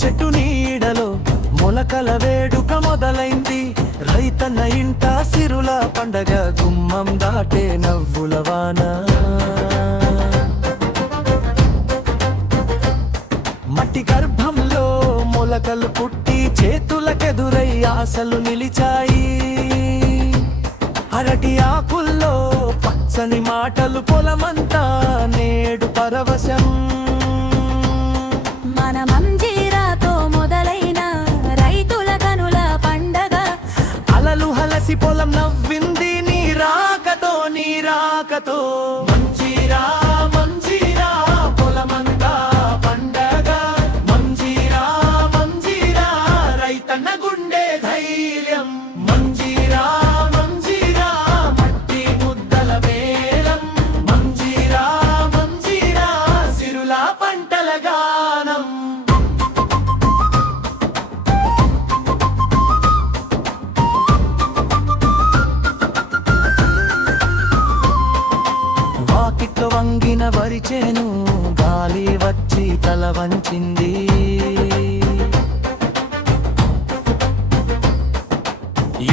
చెట్టు నీడలో మొలకల వేడుక మొదలైంది. రైతన్న ఇంట సిరుల పండగ, గుమ్మం దాటే నవ్వుల వాన. మట్టి గర్భంలో మొలకలు పుట్టి చేతులకెదురై ఆశలు నిలిచాయి. అరటి ఆకుల్లో పచ్చని మాటలు, పొలమంతా నేడు పరవశం. మన మంజీరాతో మొదలైన రైతుల కనుల పండగ, అలలు హలసి పొలం నవ్వింది నీ రాకతో, నీ రాకతో. మంజీరా మంజీరా పొలమంతా పండగ, మంజీరా మంజీరా రైతన్న గుండె ధైర్యం. మంజీరా మంజీరా మట్టి ముద్దల వేలం, మంజీరా మంజీరా సిరుల పంటల గానం. వాకిట్లో వంగిన వరిచేను గాలి వచ్చి తల వంచింది.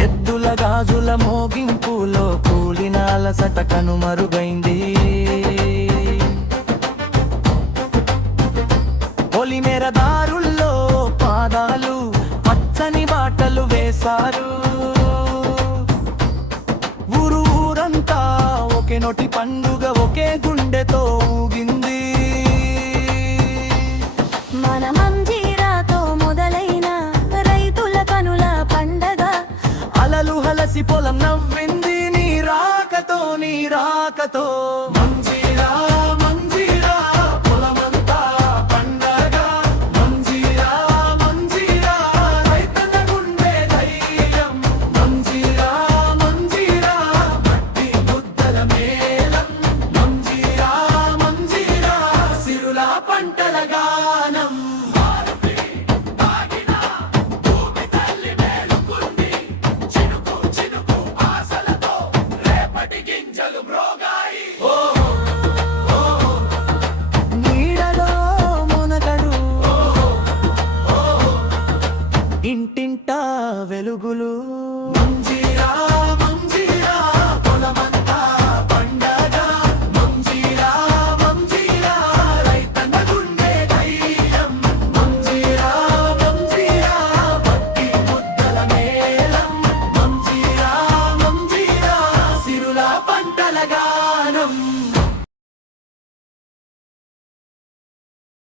ఎద్దుల గాజుల మోగింపులో కూలిన అలసట కనుమరుగైంది. పొలిమేర దారుల్లో పాదాలు పచ్చని బాటలు వేశారు. ఊరంతా ఒకే నోటి పండుగ, ఒకే గుండెతో ఊగింది. మన మంజీరాతో మొదలైన రైతుల కనుల పండగ, అలలు హలసి పొలం నవ్వింది నీ రాకతో, నీ రాకతో. మంజీరా మంజీరా పొలమంతా పండగ, మంజీరా మంజీరా రైతన్న గుండె ధైర్యం. మంజీరా మంజీరా మట్టి ముద్దల మేళం, మంజీరా మంజీరా సిరుల పంటల గానం. నీడలో మునగడు ఇంటింటా వెలుగులు. మంజీరా మంజీరా పొలమంతా పండగ, మంజీరా మంజీరా రైతన్న గుండె ధైర్యం. మంజీరా మంజీరా మట్టి ముద్దల మేళం, మంజీరా మంజీరా సిరుల పంటల గానం.